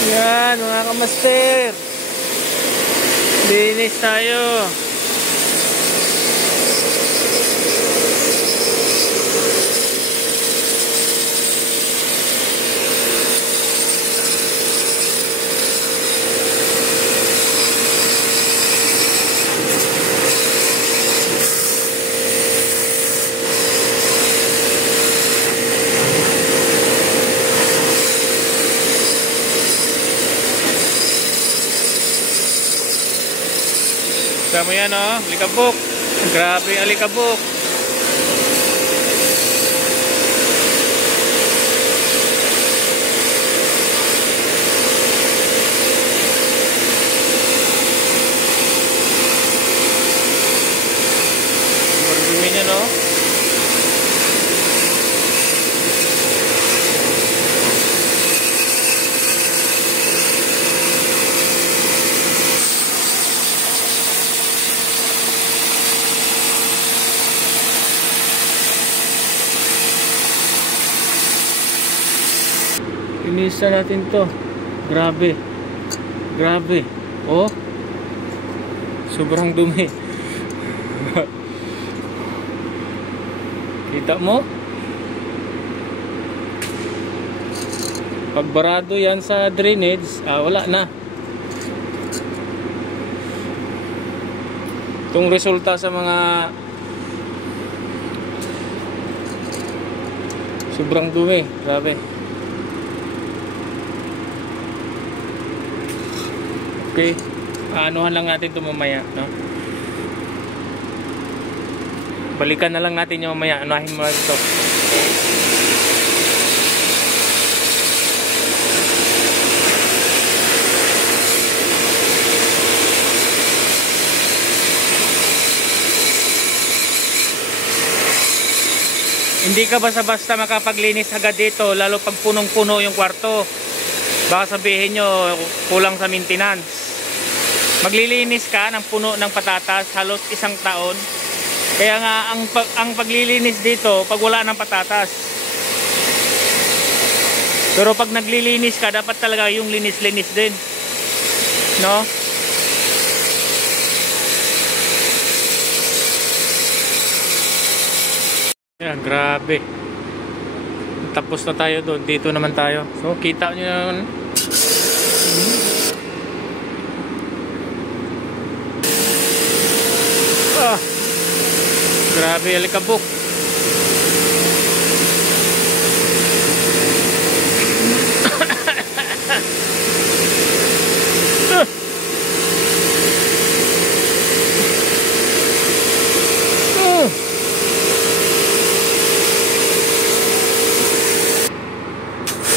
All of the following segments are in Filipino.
Yan mga kamaster, linis tayo. Tama yan, oh, alikabok. Grabe alikabok. Berdumi niya, no? Inisa natin to. Grabe. Grabe. Oh. Sobrang dumi. Kita mo? Pagbarado yan sa drainage, wala na. Itong resulta sa mga sobrang dumi. Grabe. Okay, anuhan lang natin ito mamaya, no? Balikan na lang natin yung mamaya. Anuhin mo ito. Hindi ka basta-basta makapaglinis agad dito, lalo pag punong-puno yung kwarto. Baka sabihin nyo kulang sa maintenance. Maglilinis ka ng puno ng patatas halos isang taon. Kaya nga ang paglilinis dito pag wala ng patatas. Pero pag naglilinis ka, dapat talaga yung linis-linis din, no? Yan, grabe. Tapos na tayo doon. Dito naman tayo. So kita nyo naman. Grabe alikabok.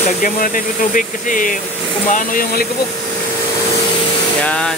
Lagyan mo natin ng tubig kasi kumano yung alikabok. Yan.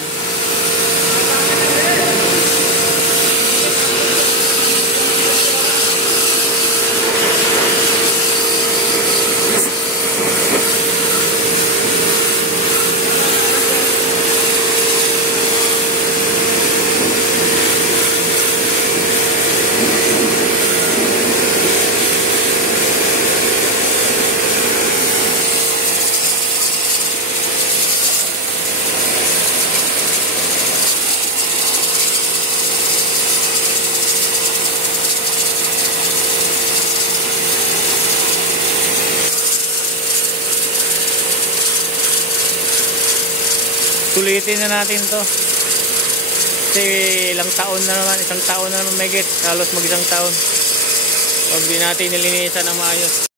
Sulitin na natin to kasi ilang taon na naman, isang taon na naman mahigit, halos mag isang taon pag di natin nilinisan ng maayos.